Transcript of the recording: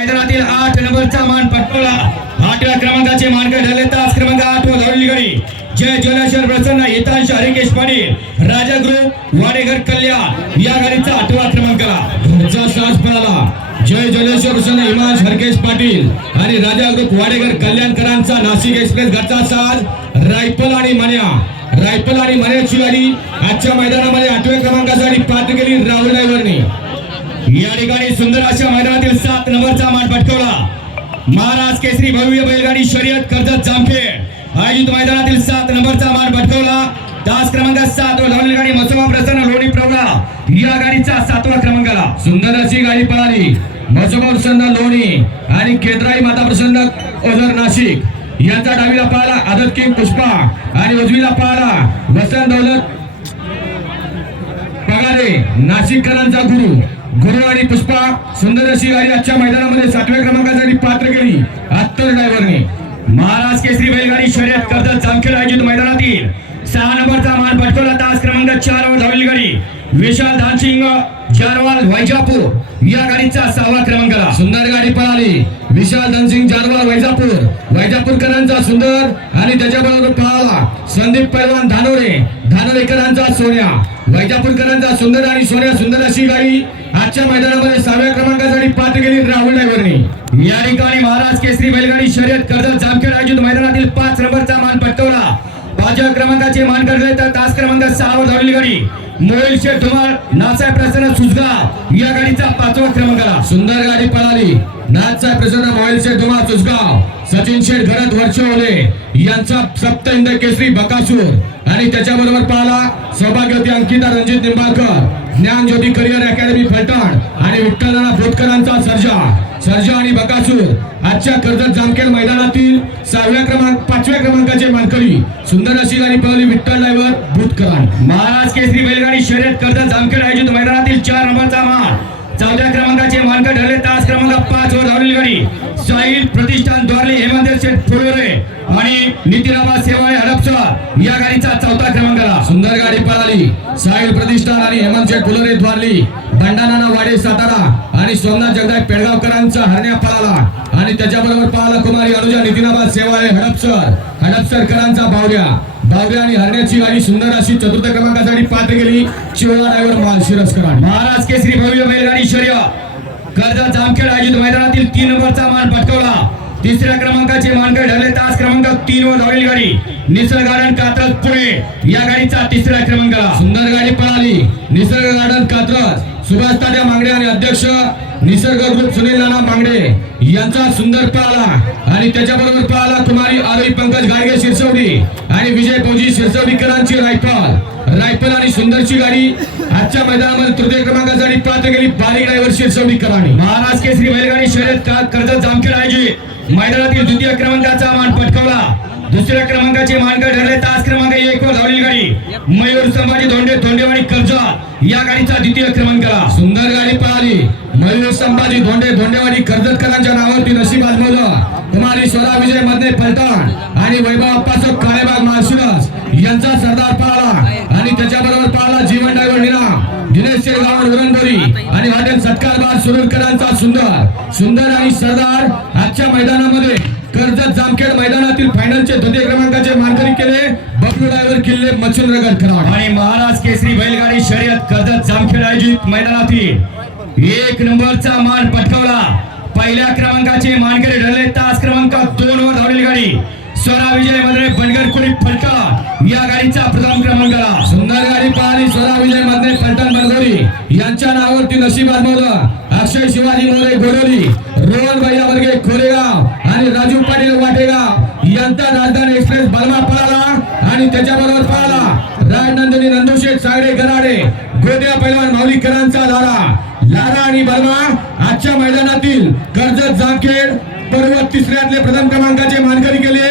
मैदानातील आठ नंबरचा मान पटकवला. आठव्या क्रमांकाचे मानकर ठरले तास क्रमांक आठ व धावलेली गाडी. जय ज्वलेश्वर प्रसन्न हितांश हरिकेश पाटील राजा ग्रुप वाडेघर कल्याण या गाडीचा आठवा क्रमांकाला घरचा साज पळाला. जय ज्वलेश्वर प्रसन्न हिमांश हरकेश पाटील आणि राजा ग्रुप वाडेघर कल्याणकरांचा नाशिक एक्सप्रेस घरचा साज रायफल आणि मन्या रायफल आणि मन्याची गाडी आजच्या मैदानामध्ये आठव्या क्रमांकासाठी पात्र केली राहुल ड्रायव्हरने या ठिकाणी सुंदर अशा मैदानातील सात नंबरचा मान पटकवला. महाराज केसरी भव्य बैलगाडी शर्यत कर्जत जामखेड. आयोजित मैदानातील सात नंबरचा मान पटकवला. तास क्रमांक सात व धावलेली गाडी मसोबा प्रसन्न लोणी प्रवला. या गाडीचा सातवा क्रमांकाला. सुंदर अशी गाडी पळाली. मसोबा प्रसन्न लोणी आणि केद्राई माता प्रसन्न ओझर नाशिक. यांचा डावीला पळाला आदत किंग पुष्पा आणि उजवीला पळाला वसंत दौलत पगारे नाशिककरांचा गुरु. गुरु आणि पुष्पा सुंदर अशी गाडी आजच्या मैदानामध्ये सातव्या क्रमांकासाठी पात्र केली. आत्तर ड्रायव्हरने महाराज केसरी बैलगाडी शर्यत कर्जत जामखेड आयोजित मैदानातील सहा नंबरचा मान पटकवला तास क्रमांक चार वर धावलेली गाडी. विशाल धानसिंग जारवाल वैजापूर या गाडीचा सहावा क्रमांकाला सुंदर गाडी पळाली. विशाल धनसिंग जारवाल वैजापूर. वैजापूरकरांचा सुंदर आणि त्याच्याबरोबर पळाला. संदीप पैलवान धानोरे. धानोरेकरांचा सोन्या. वैजापूरकरांचा सुंदर आणि सोन्या. सुंदर अशी गाडी आजच्या मैदानामध्ये सहाव्या क्रमांकासाठी पात्र केली राहुल डायव्हरने या ठिकाणी महाराज केसरी बैलगाडी शर्यत कर्जत जामखेड आयोजित मैदानातील पाच नंबरचा मान पटकवला. पाचव्या क्रमांकाचे मान करले तर तास क्रमांक सहावर धावलेली गाडी. मोहिल शेठ धुमाळ नासाहेब प्रसन्न सुजगा या गाडीचा पाचवा क्रमांकाला. सुंदर गाडी पळाली. नाथसाहेब प्रसन्न मोबाईल शेठ चुसगाव. सचिन शेठ घरात वर्षवले. यांचा सप्त इंद केसरी बकासूर. आणि त्याच्याबरोबर पाहला सौभाग्यवती अंकिता रणजित निंबाळकर. ज्ञान ज्योती करिअर अकॅडमी फलटण. आणि विठ्ठलराणा भोतकरांचा सर्जा. सर्जा आणि बकासूर. आजच्या कर्जत जामखेड मैदानातील सहाव्या क्रमांक पाचव्या क्रमांकाचे मानकरी सुंदर अशी गाडी पळवली विठ्ठल ड्रायव्हर भूतकरान महाराज केसरी बैलगाडी शर्यत कर्जत जामखेड आयोजित मैदानातील चार नंबरचा मान चौथ्या क्रमांकाचे मानकर ठरले. तास क्रमांक पाच वर धावलेली गाडी. साहिल प्रतिष्ठान द्वारले हेमंत शेठ फुलोरे आणि नितीनाबा सेवाळे हडपसा या गाडीचा चौथा क्रमांकाला सुंदर गाडी पळाली. साहिल प्रतिष्ठान आणि हेमंत शेठ फुलोरे द्वारली. भंडाना वाडे सातारा आणि सोमनाथ जगदाय पेडगावकरांचा हरण्या पळाला. आणि त्याच्याबरोबर पळाला कुमारी अनुजा नितीनाबा सेवाळे हडपसर. हडपसरकरांचा बावड्या बावड्या आणि हरण्याची गाडी सुंदर अशी चतुर्थ क्रमांकासाठी पात्र गेली शिवला ड्रायव्हर महाराज केसरी भव्य बैलगाडी शर्य कर्जा जामखेड आयोजित मैदानातील तीन नंबरचा मान पटकवला. तिसऱ्या क्रमांकाचे मानकर ठरले. तास क्रमांक तीन वर धावलेली गाडी. निसर्ग गार्डन कात्रज पुणे. या गाडीचा तिसऱ्या क्रमांकाला. सुंदर गाडी पळाली. निसर्ग गार्डन कात्रज. सुभाष तात्या मांगडे आणि अध्यक्ष निसर्ग ग्रुप सुनील नाना मांगडे यांचा सुंदर पळाला आणि त्याच्याबरोबर पळाला कुमारी आरोही पंकज गाडगे शिरसवडी आणि विजय फौजी शिरसवडीकरांची रायफल. रायफल आणि सुंदरची गाडी आजच्या मैदानामध्ये तृतीय क्रमांकासाठी पात्र गेली बारीक ड्रायव्हर शिरसवडीकरांनी. महाराज केसरी बैलगाडी शर्यत कर्जत जामखेड आयोजित. मैदानातील द्वितीय क्रमांकाचा मान पटकावला. दुसऱ्या क्रमांकाचे मानकर ठरले तास क्रमांक एक वर धावलेली गाडी. मयूर संभाजी धोंडे धोंडेवाडी कर्जा या गाडीचा द्वितीय क्रमांकाला सुंदर गाडी पळाली. मयूर संभाजी धोंडे धोंडेवाडी कर्जतकरांच्या नावावरती नशीब आजमवलं. कुमारी स्वरा विजयमध्ये पलटण आणि वैभव अप्पासो काळेबाग माळशिरस यांचा सरदार पळाला. आणि त्याच्याबरोबर पळाला जीवन डायवर निराम दिनेश शेगावड उरणबोरी आणि हॉटेल सत्कारबाद सुरुरकरांचा सुंदर सुंदर आणि सरदार आजच्या मैदानामध्ये. कर्जत जामखेड मैदानातील फायनलचे द्वितीय क्रमांकाचे मानकरी केले बबलू ड्रायव्हर किल्ले मच्छिंद्रगड कराड आणि महाराज केसरी बैलगाडी शर्यत कर्जत जामखेड आयोजित मैदानातील एक नंबरचा मान पटकावला. पहिल्या क्रमांकाचे मानकरी ठरले. तास क्रमांक दोन वर धावलेली गाडी. स्वरा विजय मधरे बनगर कुडी फलटण या गाडीचा प्रथम क्रमांकाला सुंदर गाडी पळाली स्वरा विजय मधरे फलटण बनगोरी यांच्या नावावरती नशीब आजमवलं. अक्षय शिवाजी मोरे गोडोली. रोहन भैया वर्गे खोरेगाव आणि राजू राजधानी बलमा पळाला आणि त्याच्याबरोबर पळाला. राजनंदिनी नंदुशेठ सागडे गराडे गोद्या पैलवान माऊलीकरांचा लारा. लारा आणि बलमा आजच्या मैदानातील कर्जत जामखेड पर्वत तिसऱ्यातले प्रथम क्रमांकाचे मानकरी केले.